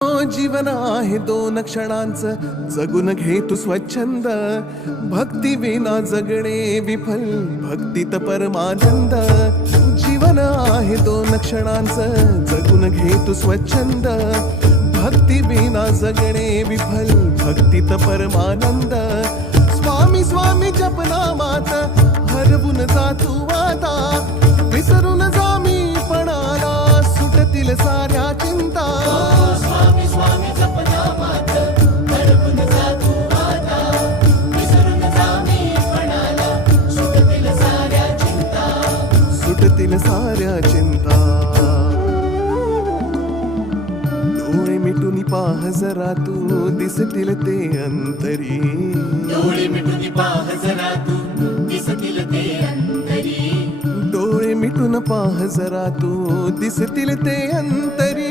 जीवन आहे 2 क्षणांचं, जगून घे तू स्वच्छंद. भक्ती विना जगणे विफल, भक्तीत परमानंद. जीवन आहे 2 क्षणांचं, जगून घे तू स्वच्छंद. भक्ती विना जगणे विफल, भक्तीत परमानंद. स्वामी स्वामी जपनामात हरवून जा तू आता. विसरून जा मी पणाला, सुटतील साऱ्या चिंता. स्वामी स्वामी जपनामात हरवून जा तू आता. विसरून जा मी पणाला, सुटतील साऱ्या चिंता. सुटतील साऱ्या चिंता. डोळे मिटून पाह जरा तू, दिसतील ते अंतरी. डोळे मिटून पाह जरा तू, दिसतील ते अंतरी. डोळे मिटून पाह जरा तू, दिसतील ते अंतरी.